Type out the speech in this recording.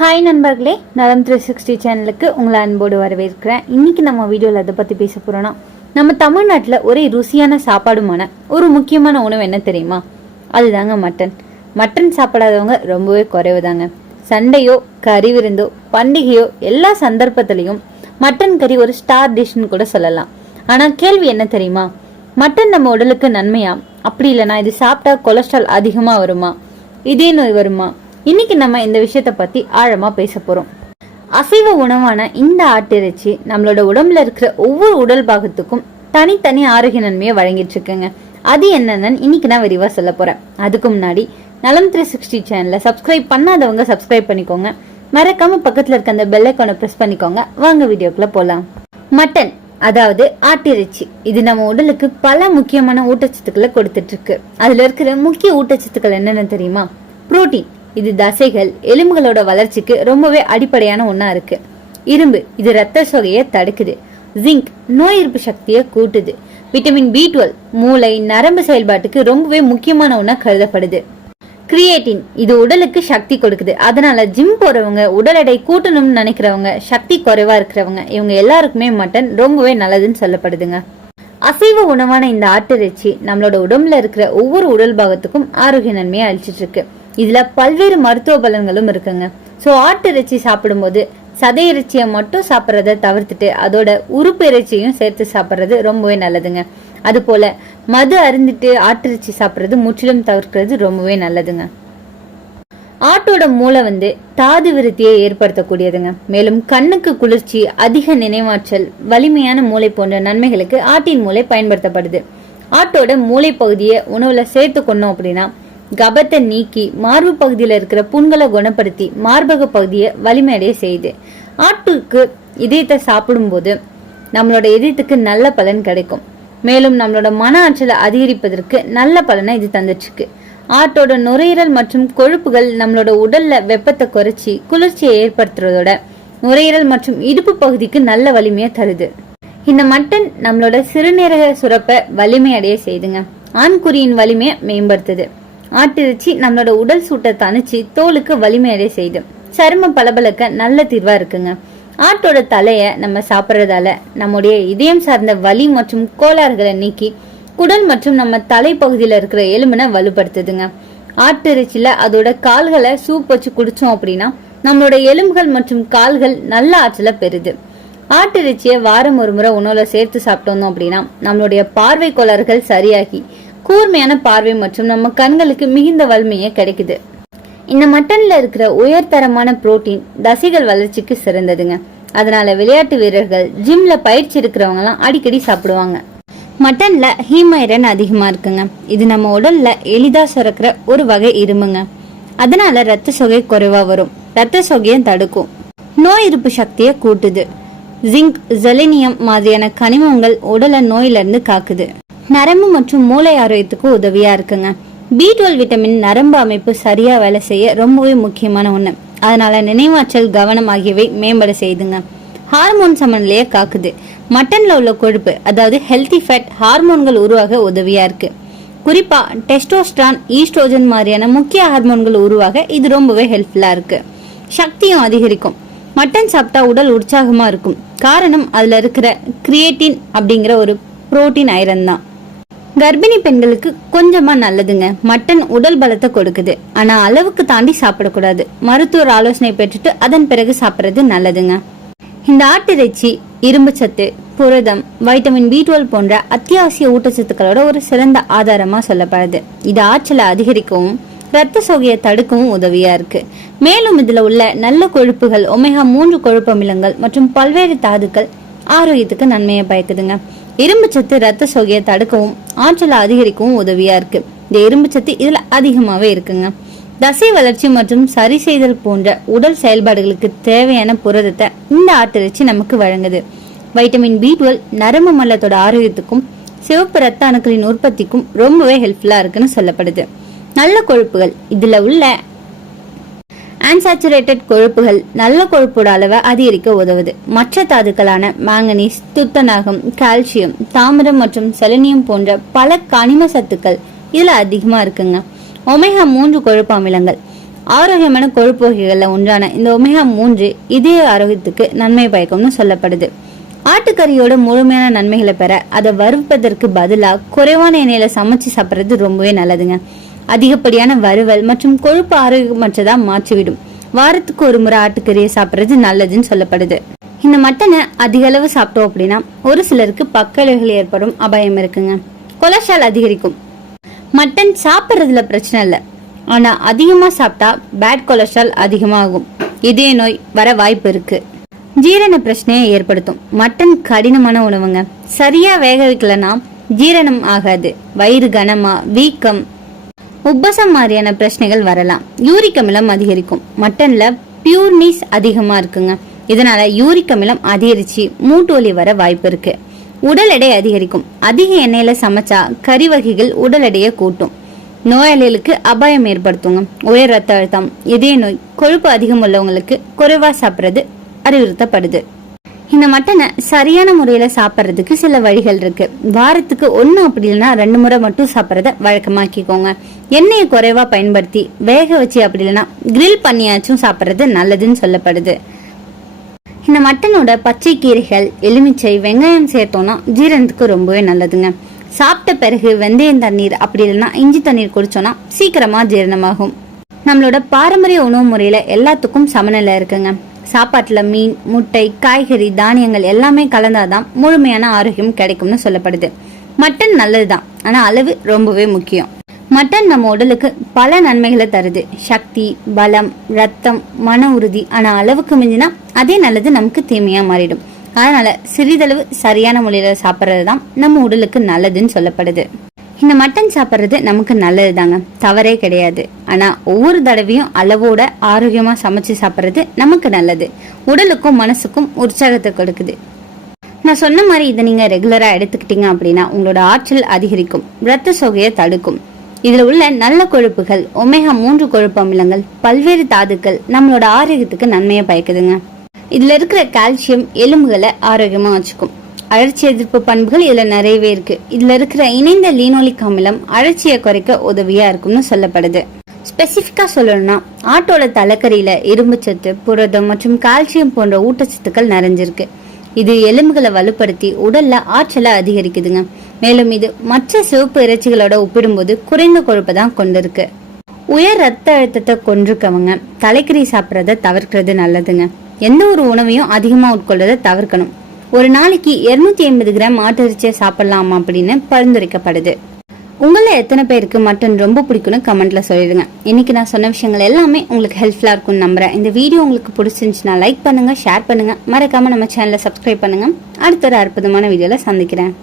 Hi நண்பர்களே, நலம் 360 சேனலுக்கு உங்களை அன்போடு வரவேற்கிறேன். இன்னைக்கு நம்ம வீடியோவில் அதை பற்றி பேச போகிறோன்னா, நம்ம தமிழ்நாட்டில் ஒரே ருசியான சாப்பாடுமான ஒரு முக்கியமான உணவு என்ன தெரியுமா? அதுதாங்க மட்டன். மட்டன் சாப்பிடாதவங்க ரொம்பவே குறைவுதாங்க. சண்டையோ கறி விருந்தோ பண்டிகையோ எல்லா சந்தர்ப்பத்திலையும் மட்டன் கறி ஒரு ஸ்டார் டிஷ்னு கூட சொல்லலாம். ஆனால் கேள்வி என்ன தெரியுமா? மட்டன் நம்ம உடலுக்கு நன்மையா? அப்படி இல்லைனா இது சாப்பிட்டா கொலஸ்ட்ரால் அதிகமாக வருமா? இதே நோய் வருமா? இன்னைக்கு நம்ம இந்த விஷயத்த பத்தி ஆழமா பேச போறோம். அசைவ உணவான இந்த ஆட்டிறைச்சி நம்மளோட உடம்புல இருக்கிற ஒவ்வொரு உடல் பாகத்துக்கும் தனித்தனி ஆரோக்கிய நன்மையை வழங்கிட்டு இருக்குங்க. அது என்னன்னு இன்னைக்கு நான் விரிவா சொல்ல போறேன். அதுக்கு முன்னாடி நலம் 360 சேனலை சப்ஸ்கிரைப் பண்ணாதவங்க சப்ஸ்கிரைப் பண்ணிக்கோங்க. மறக்காம பக்கத்துல இருக்க அந்த பெல் ஐகானை பிரஸ் பண்ணிக்கோங்க. வாங்க வீடியோக்குள்ள போலாம். மட்டன் அதாவது ஆட்டிறைச்சி, இது நம்ம உடலுக்கு பல முக்கியமான ஊட்டச்சத்துக்களை கொடுத்துட்டு இருக்கு. அதுல இருக்கிற முக்கிய ஊட்டச்சத்துக்கள் என்னன்னு தெரியுமா? புரோட்டீன், இது தசைகள் எலும்புகளோட வளர்ச்சிக்கு ரொம்பவே அடிப்படையான ஒண்ணா இருக்கு. இரும்பு, இது ரத்த சோகையை தடுக்குது. ஜிங்க், நோய் எதிர்ப்பு சக்தியை கூட்டுது. விட்டமின் B12 மூளை நரம்பு செயல்பாட்டுக்கு ரொம்பவே முக்கியமான ஒண்ணா கருதப்படுது. கிரியேட்டின், இது உடலுக்கு சக்தி கொடுக்குது. அதனால ஜிம் போறவங்க, உடல் எடை கூட்டணும்னு நினைக்கிறவங்க, சக்தி குறைவா இருக்கிறவங்க, இவங்க எல்லாருக்குமே மட்டன் ரொம்பவே நல்லதுன்னு சொல்லப்படுதுங்க. அசைவ உணவான இந்த ஆட்டிறைச்சி நம்மளோட உடம்புல இருக்கிற ஒவ்வொரு உடல் பாகத்துக்கும் ஆரோக்கிய நன்மையை அளிச்சிட்டு இருக்கு. இதுல பல்வேறு மருத்துவ பலன்களும் இருக்குங்க. சோ ஆட்டிறைச்சி சாப்பிடும்போது சதை இறைச்சியை மட்டும் சாப்பிட்றத தவிர்த்துட்டு அதோட உறுப்பு இறைச்சியும் சேர்த்து சாப்பிட்றது ரொம்பவே நல்லதுங்க. அது போல மது அருந்திட்டு ஆட்டிறைச்சி சாப்பிட்றது முற்றிலும் தவிர்க்கிறது ரொம்பவே நல்லதுங்க. ஆட்டோட மூளை தாது விருத்தியை ஏற்படுத்தக்கூடியதுங்க. மேலும் கண்ணுக்கு குளிர்ச்சி, அதிக நினைவாற்றல், வலிமையான மூளை போன்ற நன்மைகளுக்கு ஆட்டின் மூளை பயன்படுத்தப்படுது. ஆட்டோட மூளை பகுதியை உணவுல சேர்த்து கொண்டோம் அப்படின்னா கபத்தை நீக்கி மார்பு பகுதியில இருக்கிற புண்களை குணப்படுத்தி மார்பக பகுதியை வலிமையடைய செய்யுது. ஆட்டுக்கு இதயத்தை சாப்பிடும் போது நம்மளோட இதயத்துக்கு நல்ல பலன் கிடைக்கும். மேலும் நம்மளோட மன ஆற்றலை அதிகரிப்பதற்கு நல்ல பலனை இது தந்துட்டு. ஆட்டோட நுரையீரல் மற்றும் கொழுப்புகள் நம்மளோட உடல்ல வெப்பத்தை குறைச்சி குளிர்ச்சியை ஏற்படுத்துறதோட நுரையீரல் மற்றும் இடுப்பு பகுதிக்கு நல்ல வலிமையை தருது. இந்த மட்டன் நம்மளோட சிறுநீரக சுரப்பை வலிமையடைய செய்துங்க. ஆண்குறியின் வலிமையை மேம்படுத்துது. ஆட்டிறைச்சி நம்மளோட உடல் சூட்டை தணிச்சு தோலுக்கு வலிமையடைய செய்து சரும பளபளக்க நல்ல தீர்வா இருக்குங்க. ஆட்டோட தலைய நம்ம சாப்பிட்றதால நம்முடைய இதயம் சார்ந்த வலி மற்றும் கோளாறுகளை நீக்கி குடல் மற்றும் நம்ம தலைப்பகுதியில இருக்கிற எலும்பினை வலுப்படுத்துதுங்க. ஆட்டிறைச்சியில அதோட கால்களை சூப் வச்சு குடிச்சோம் அப்படின்னா நம்மளோட எலும்புகள் மற்றும் கால்கள் நல்ல ஆற்றலை பெறுது. ஆட்டிறைச்சியை வாரம் ஒரு முறை உணவுல சேர்த்து சாப்பிட்டோம் அப்படின்னா நம்மளுடைய பார்வை கோளாறுகள் சரியாகி கூர்மையான பார்வை மற்றும் நம்ம கண்களுக்கு மிகுந்த வலிமையை கிடைக்குது. இந்த மட்டன்ல இருக்கிற உயர்தரமான புரோட்டீன் தசைகள் வளர்ச்சிக்கு சிறந்ததுங்க. அதனால விளையாட்டு வீரர்கள், ஜிம்ல பயிற்சி இருக்கிறவங்க எல்லாம் அடிக்கடி சாப்பிடுவாங்க. மட்டன்ல ஹீமைரன் அதிகமா இருக்குங்க. இது நம்ம உடல்ல எளிதா சுரக்கிற ஒரு வகை இரும்புங்க. அதனால ரத்த சோகை குறைவா வரும். ரத்த சோகையை தடுக்கும். நோய் எதிர்ப்பு சக்தியை கூட்டுது. ஜிங்க், செலினியம் மாதிரியான கனிமங்கள் உடலை நோயில இருந்து காக்குது. நரம்பு மற்றும் மூளை ஆரோக்கியத்துக்கு உதவியா இருக்குங்க. B12 விட்டமின் நரம்பு அமைப்பு சரியா வேலை செய்ய ரொம்பவே முக்கியமான ஒண்ணு. அதனால நினைவாற்றல், கவனம் ஆகியவை மேம்பட செய்துங்க. ஹார்மோன் சமநிலையை காக்குது. மட்டன்ல உள்ள கொழுப்பு அதாவது ஹெல்தி ஃபேட் ஹார்மோன்கள் உருவாக உதவியா இருக்கு. குறிப்பா டெஸ்டோஸ்டரான், ஈஸ்ட்ரோஜன் மாதிரியான முக்கிய ஹார்மோன்கள் உருவாக இது ரொம்பவே ஹெல்ப்ஃபுல்லா இருக்கு. சக்தியும் அதிகரிக்கும். மட்டன் சாப்பிட்டா உடல் உற்சாகமா இருக்கும். காரணம் அதுல இருக்கிற கிரியேட்டின் அப்படிங்கிற ஒரு புரோட்டீன் ஐரன் தான். கர்ப்பிணி பெண்களுக்கு கொஞ்சமா நல்லதுங்க. மட்டன் உடல் பலத்தை கொடுக்குது. ஆனா அளவுக்கு தாண்டி சாப்பிடக்கூடாது. மருத்துவர் ஆலோசனை பெற்றுட்டு அதன் பிறகு சாப்பிடுறது நல்லதுங்க. இந்த ஆட்டிறைச்சி இரும்பு சத்து, புரதம், வைட்டமின் B12 போன்ற அத்தியாவசிய ஊட்டச்சத்துக்களோட ஒரு சிறந்த ஆதாரமா சொல்லப்படுது. இது ஆற்றலை அதிகரிக்கவும் ரத்த சோகையை தடுக்கவும் உதவியா இருக்கு. மேலும் இதுல உள்ள நல்ல கொழுப்புகள், ஒமேகா 3 கொழுப்பு அமிலங்கள் மற்றும் பல்வேறு தாதுக்கள் ஆரோக்கியத்துக்கு நன்மையை பயக்குதுங்க. இரும்பு சத்து ரத்த சோகையை தடுக்கவும் ஆற்றலை அதிகரிக்கவும் உதவியா இருக்கு. இந்த இரும்பு சத்து இதுல அதிகமாவே இருக்குங்க. தசை வளர்ச்சி மற்றும் சரி செய்தல் போன்ற உடல் செயல்பாடுகளுக்கு தேவையான புரதத்தை இந்த ஆட்டிறைச்சி நமக்கு வழங்குது. வைட்டமின் B12 நரம்பு மண்டலத்தோட ஆரோக்கியத்துக்கும் சிவப்பு ரத்த அணுக்களின் உற்பத்திக்கும் ரொம்பவே ஹெல்ப்ஃபுல்லா இருக்குன்னு சொல்லப்படுது. நல்ல கொழுப்புகள், இதுல உள்ள அன்சாச்சுரேட்டட் கொழுப்புகள் நல்ல கொழுப்போட அளவை அதிகரிக்க உதவுது. மற்ற தாதுக்களான மாங்கனீஸ், துத்தநாகம், கால்சியம், தாமிரம் மற்றும் செலினியம் போன்ற பல கனிம சத்துக்கள் இதுல அதிகமா இருக்குங்க. ஒமேகா 3 கொழுப்பு அமிலங்கள் ஆரோக்கியமான கொழுப்பு வகைகள்ல ஒன்றான இந்த ஒமேகா 3 இதய ஆரோக்கியத்துக்கு நன்மை பயக்கும்னு சொல்லப்படுது. ஆட்டுக்கறியோட முழுமையான நன்மைகளை பெற அதை வறுப்பதற்கு பதிலா குறைவான எண்ணெயில சமைச்சு சாப்பிட்றது ரொம்பவே நல்லதுங்க. அதிகப்படியான வறுவல் மற்றும் கொழுப்பு ஆரோக்கியமற்றதா மாற்றிவிடும். வாரத்துக்கு ஒரு முறை ஆட்டுக்கறியை சாப்பிட்றது நல்லதுன்னு சொல்லப்படுது. இந்த மட்டனை அதிக அளவு சாப்பிட்டோம் அப்படின்னா ஒரு சிலருக்கு பக்கவிளைவுகள் ஏற்படும் அபாயம் இருக்குங்க. கொலஸ்ட்ரால் அதிகரிக்கும். மட்டன் சாப்பிட்றதுல பிரச்சனை இல்லை, ஆனா அதிகமா சாப்பிட்டா பேட் கொலஸ்ட்ரால் அதிகமாகும். இதய நோய் வர வாய்ப்பு இருக்கு. ஜீரண பிரச்சனையை ஏற்படுத்தும். மட்டன் கடினமான உணவுங்க. சரியா வேக வைக்கலன்னா ஜீரணம் ஆகாது. வயிறு கனமா, வீக்கம், உப்பசம் மாதிரியான பிரச்சனைகள் வரலாம். யூரிக் அமிலம் அதிகரிக்கும். மட்டன்ல பியூர்னிஸ் அதிகமா இருக்குங்க. இதனால யூரிக் அமிலம் அதிகரிச்சு மூட்டு வலி வர வாய்ப்பு இருக்கு. உடல் எடை அதிகரிக்கும். அதிக எண்ணெயில சமைச்சா கறி வகைகள் உடல் எடையை கூட்டும். நோயாளிகளுக்கு அபாயம் ஏற்படுத்துங்க. உயர் ரத்த அழுத்தம், இதய நோய், கொழுப்பு அதிகம் உள்ளவங்களுக்கு குறைவா சாப்பிட்றது அறிவுறுத்தப்படுது. இந்த மட்டனை சரியான முறையில சாப்பிட்றதுக்கு சில வழிகள் இருக்கு. வாரத்துக்கு 1 அப்படி இல்லைன்னா 2 முறை மட்டும் சாப்பிட்றத வழக்கமாக்கிக்கோங்க. எண்ணெயை குறைவா பயன்படுத்தி வேக வச்சு அப்படி இல்லைன்னா கிரில் பண்ணியாச்சும் சாப்பிட்றது நல்லதுன்னு சொல்லப்படுது. இந்த மட்டனோட பச்சை கீரைகள், எலுமிச்சை, வெங்காயம் சேர்த்தோம்னா ஜீரணத்துக்கு ரொம்பவே நல்லதுங்க. சாப்பிட்ட பிறகு வெந்தயம் தண்ணீர் அப்படி இல்லைன்னா இஞ்சி தண்ணீர் குடிச்சோம்னா சீக்கிரமா ஜீரணமாகும். நம்மளோட பாரம்பரிய உணவு முறையில எல்லாத்துக்கும் சமநிலை இருக்குங்க. சாப்பாட்டுல மீன், முட்டை, காய்கறி, தானியங்கள் எல்லாமே கலந்தாதான் முழுமையான ஆரோக்கியம் கிடைக்கும்னு சொல்லப்படுது. மட்டன் நல்லதுதான், ஆனா அளவு ரொம்பவே முக்கியம். மட்டன் நம்ம உடலுக்கு பல நன்மைகளை தருது. சக்தி, பலம், ரத்தம், மன உறுதி. ஆனா அளவுக்கு மிஞ்சினா அதே நல்லது நமக்கு தீமையா மாறிடும். அதனால சிறிதளவு சரியான முறையில சாப்பிட்றதுதான் நம்ம உடலுக்கு நல்லதுன்னு சொல்லப்படுது. இந்த மட்டன் சாப்பிட்றது நமக்கு நல்லது தாங்க, தவறே கிடையாது. ஆனா ஒவ்வொரு தடவையும் அளவோட ஆரோக்கியமா சமைச்சு சாப்பிட்றது நமக்கு நல்லது. உடலுக்கும் மனசுக்கும் உற்சாகத்தை கொடுக்குது. நான் சொன்ன மாதிரி இதை நீங்க ரெகுலரா எடுத்துக்கிட்டீங்க அப்படின்னா உங்களோட ஆற்றல் அதிகரிக்கும், ரத்த சோகையை தடுக்கும். இதுல உள்ள நல்ல கொழுப்புகள், ஒமேகா 3 கொழுப்பு அமிலங்கள், பல்வேறு தாதுக்கள் நம்மளோட ஆரோக்கியத்துக்கு நன்மையை பயக்குதுங்க. இதுல இருக்கிற கால்சியம் எலும்புகளை ஆரோக்கியமா வச்சுக்கும். அழற்சி எதிர்ப்பு பண்புகள் இதுல நிறையவே இருக்கு. இதுல இருக்கிற இணைந்த லீனோலிக் அமிலம் அழற்சியை குறைக்க உதவியா இருக்கும்னு சொல்லப்படுது. ஸ்பெசிபிக்கா சொல்லணும்னா ஆட்டோட தலைக்கறியில இரும்பு சத்து, புரதம் மற்றும் கால்சியம் போன்ற ஊட்டச்சத்துக்கள் நிறைஞ்சிருக்கு. இது எலும்புகளை வலுப்படுத்தி உடல்ல ஆற்றலை அதிகரிக்குதுங்க. மேலும் இது மற்ற சிவப்பு இறைச்சிகளோட ஒப்பிடும்போது குறைந்த கொழுப்பை தான் கொண்டிருக்கு. உயர் ரத்த அழுத்தத்தை கொண்டிருக்கவங்க தலைக்கறி சாப்பிட்றத தவிர்க்கிறது நல்லதுங்க. எந்த ஒரு உணவையும் அதிகமா உட்கொள்றத தவிர்க்கணும். ஒரு நாளைக்கு 250 கிராம் மாட்டிறைச்சியை சாப்பிடலாமா அப்படின்னு பரிந்துரைக்கப்படுது. உங்களை எத்தனை பேருக்கு மட்டன் ரொம்ப பிடிக்கும்னு கமெண்ட்ல சொல்லிடுங்க. இன்னைக்கு நான் சொன்ன விஷயங்கள் எல்லாமே உங்களுக்கு ஹெல்ப்ஃபுல்லா இருக்கும்னு நம்புறேன். இந்த வீடியோ உங்களுக்கு பிடிச்சிருந்துச்சுன்னா லைக் பண்ணுங்க, ஷேர் பண்ணுங்க, மறக்காம நம்ம சேனலை சப்ஸ்கிரைப் பண்ணுங்க. அடுத்த ஒரு அற்புதமான வீடியோல சந்திக்கிறேன்.